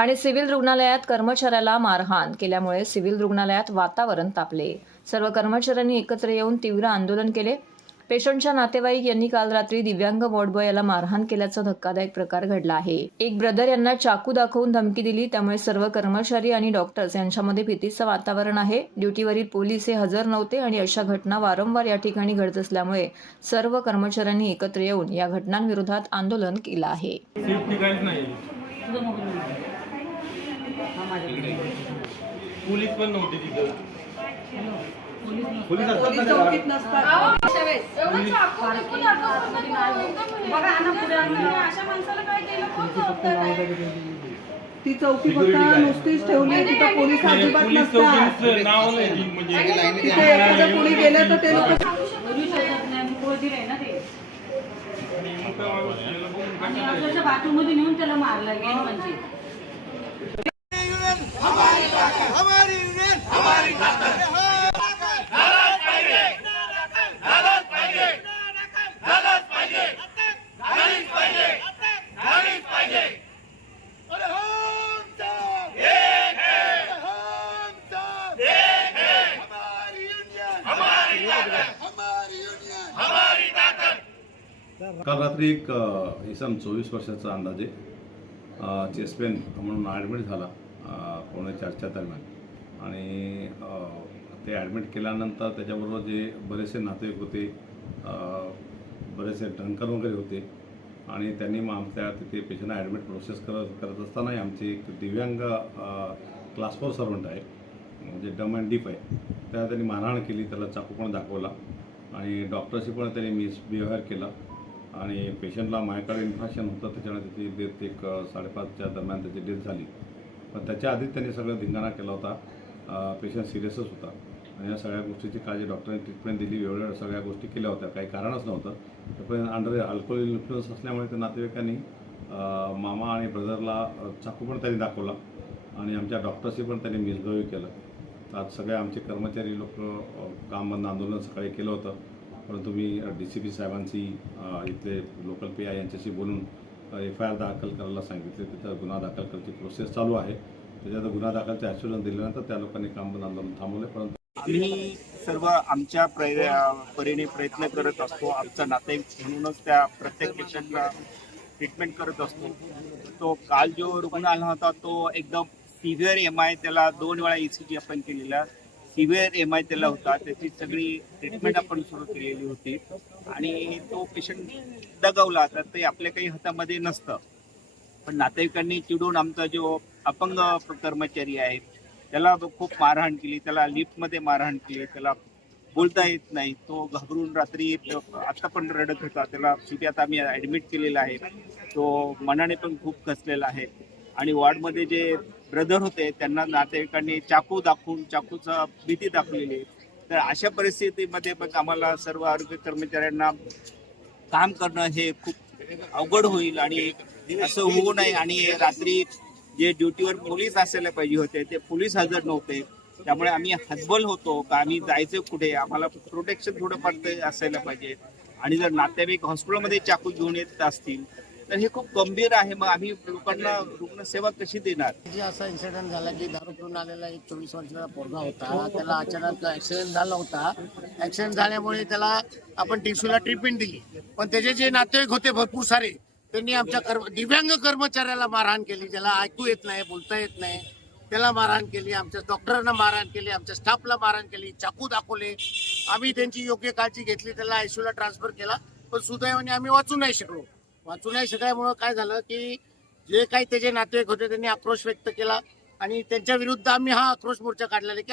Thane civil रुग्णालयात कर्मचाऱ्याला मारहाण केल्यामुळे सिव्हिल रुग्णालयात वातावरण तापले. सर्व कर्मचाऱ्यांनी एकत्र येऊन तीव्र आंदोलन केले. पेशंटच्या नातेवाईक यांनी काल रात्री दिव्यांग वॉर्डबॉय याला मारहाण केल्याचा धक्कादायक प्रकार घडला आहे. एक ब्रदर यांना चाकू दाखवून धमकी दिली त्यामुळे सर्व कर्मचारी आणि डॉक्टर्स यांच्यामध्ये भीतीचं वातावरण आहे. ड्युटीवरील पोलीस हे हजर नव्हते आणि अशा घटना वारंवार या ठिकाणी घडत असल्यामुळे सर्व कर्मचाऱ्यांनी एकत्र येऊन या घटनांविरोधात आंदोलन केलं आहे. नाही पोलीस पण नव्हते तिथं. पोलीस असतात ना ना ती चौकी फक्त? नुसतीच ठेवली आहे, तिथं पोलीस अजिबात पोलीस नसतात. चौकीचं नाव नाही म्हणजे तिथे एखादं कोणी गेलं तर ते? लोक आणि मोठं माणूस याला बघून आणि अक्षरशः बाथरूममध्ये नेऊन त्याला मारलं गेलं म्हणजे. काल रात्री एक इसम चोवीस वर्षाचा अंदाजे चेस्ट पेन म्हणून ॲडमिट झाला अ, चर्चा दरम्यान. आणि ते ॲडमिट केल्यानंतर त्याच्याबरोबर जे बरेचसे नातेवाईक होते बरेचसे डंकर वगैरे होते आणि त्यांनी मग आमच्या तिथे पेशंटला ॲडमिट प्रोसेस करत करत असतानाही आमची एक दिव्यांग क्लास फोर सर्वंट आहे म्हणजे डम अँड डीप आहे. त्या त्यांनी मारहाण केली त्याला चाकू पण दाखवला आणि डॉक्टरशी पण त्यांनी मिसबिहेवियर केला. आणि पेशंटला मायकार्ड इन्फेक्शन होतं त्याच्यामुळे त्याची डेथ एक साडेपाचच्या दरम्यान त्याची डेथ झाली. पण त्याच्या आधीच त्यांनी सगळं धिंगाणा केला होता. पेशंट सिरियसच होता. आणि या सगळ्या गोष्टीची काळजी डॉक्टरांनी ट्रीटमेंट दिली. वेळेवर सगळ्या गोष्टी केल्या होत्या. काही कारणच नव्हतं. त्यापर्यंत अंडर अल्कोहोल इन्फ्लुअन्स असल्यामुळे त्या नातेवाईकांनी मामा आणि ब्रदरला चाकू पण त्यांनी दाखवला. आणि आमच्या डॉक्टर्सशी पण त्यांनी मिसबिहेव केलं. तर आज सगळे आमचे कर्मचारी लोक काम बंद आंदोलन सकाळी केलं होतं. परंतु मी डी सी पी साहेबांशी इथले लोकल पी आय यांच्याशी बोलून एफ आय आर दाखल करायला सांगितले. त्याचा गुन्हा दाखल करायची प्रोसेस चालू आहे. त्याच्यात गुन्हा दाखलचे ॲश्युरन्स दिल्यानंतर त्या लोकांनी काम बंद आंदोलन थांबवले. परंतु आम्ही सर्व आमच्या प्रय- परीने प्रयत्न करत असतो. आमचा नातेवाईक म्हणूनच त्या प्रत्येक पेशंटला ट्रीटमेंट करत असतो. तो काल जो रुग्ण आला होता तो एकदम सिव्हिअर एम आय त्याला दोन वेळा ई सी जी आपण केलेला. सिव्हिअर एम आय त्याला होता त्याची सगळी ट्रीटमेंट आपण सुरू केलेली होती. आणि तो पेशंट दगावला तर ते आपल्या काही हातामध्ये नसतं. पण नातेवाईकांनी चिडून आमचा जो अपंग कर्मचारी आहे त्याला खूप मारहाण केली त्याला लिफ्टमध्ये मारहाण केली त्याला बोलता येत नाही. तो घाबरून रात्री आत्ता पण रडत होता त्याला शेवटी आता आम्ही ऍडमिट केलेला आहे. तो मनाने पण खूप कसलेला आहे. आणि वॉर्डमध्ये जे ब्रदर होते त्यांना नातेवाईकांनी चाकू दाखवून चाकूचा भीती दाखवलेली तर अशा परिस्थितीमध्ये मग आम्हाला सर्व आरोग्य कर्मचाऱ्यांना काम करणं हे खूप अवघड होईल आणि असं होऊ नये. आणि रात्री जे ड्युटीवर पोलीस असायला पाहिजे होते ते पोलीस हजर नव्हते. त्यामुळे आम्ही हतबल होतो का आम्ही जायचं कुठे? आम्हाला प्रोटेक्शन थोडंफार ते असायला पाहिजे. आणि जर नातेवाईक हॉस्पिटलमध्ये चाकू घेऊन येत असतील तर हे खूप गंभीर आहे. मग आम्ही लोकांना रुग्णसेवा कशी देणार? जे असा इन्सिडेंट झाला की दारू पिऊन आलेला एक चोवीस वर्षाचा पोरगा होता. त्याला अचानक ऍक्सिडेंट झाला होता. ऍक्सिडेंट झाल्यामुळे त्याला आपण टिशूला ट्रीटमेंट दिली. पण त्याचे जे नातेवाईक होते भरपूर सारे त्यांनी आमच्या कर्म दिव्यांग कर्मचाऱ्याला मारहाण केली. ज्याला ऐकू येत नाही बोलता येत नाही. त्याला मारहाण केली आमच्या डॉक्टरांना मारहाण केली आमच्या स्टाफला मारहाण केली चाकू दाखवले. आम्ही त्यांची योग्य काळजी घेतली त्याला आयसीयूला ट्रान्सफर केला. पण सुदैवाने आम्ही वाचू नाही शकलो. वाचू नाही शकल्यामुळं काय झालं की जे काही त्याचे नातेवाईक होते त्यांनी आक्रोश व्यक्त केला आणि त्यांच्या विरुद्ध आम्ही हा आक्रोश मोर्चा काढलेला की